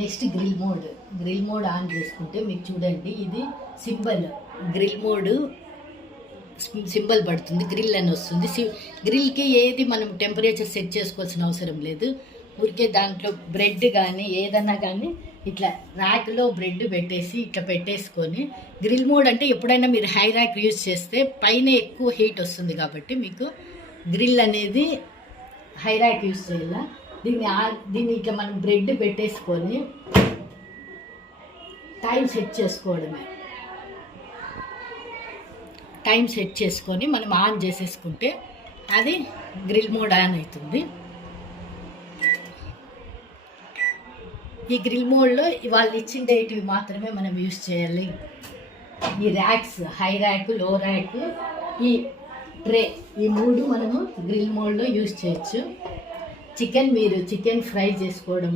Next grill mode on చేసుకుంటే మీకు చూడండి, ఇది సింబల్ గ్రిల్ మోడ్ సింబల్ పడుతుంది, గ్రిల్ అని వస్తుంది. గ్రిల్కి ఏది మనం టెంపరేచర్ సెట్ చేసుకోవాల్సిన అవసరం లేదు. ఊరికే దాంట్లో బ్రెడ్ కానీ ఏదన్నా కానీ ఇట్లా ర్యాక్లో బ్రెడ్ పెట్టేసి ఇట్లా పెట్టేసుకొని, గ్రిల్ మోడ్ అంటే ఎప్పుడైనా మీరు హై ర్యాక్ యూజ్ చేస్తే పైన ఎక్కువ హీట్ వస్తుంది కాబట్టి మీకు గ్రిల్ అనేది హై ర్యాక్ యూజ్ చేయాల. దీన్ని ఇట్లా మనం బ్రెడ్ పెట్టేసుకొని టైం సెట్ చేసుకోవడమే. టైం సెట్ చేసుకొని మనం ఆన్ చేసేసుకుంటే అది గ్రిల్ మోడ్ ఆన్ అవుతుంది. ఈ గ్రిల్ మోడ్లో వాళ్ళు ఇచ్చిన డేటివి మాత్రమే మనం యూజ్ చేయాలి. ఈ ర్యాక్స్ హై ర్యాక్, లో ర్యాక్, ఈ ట్రే, ఈ 3 మనము గ్రిల్ మోడ్లో యూజ్ చేయొచ్చు. చికెన్ ఫ్రై చేసుకోవడం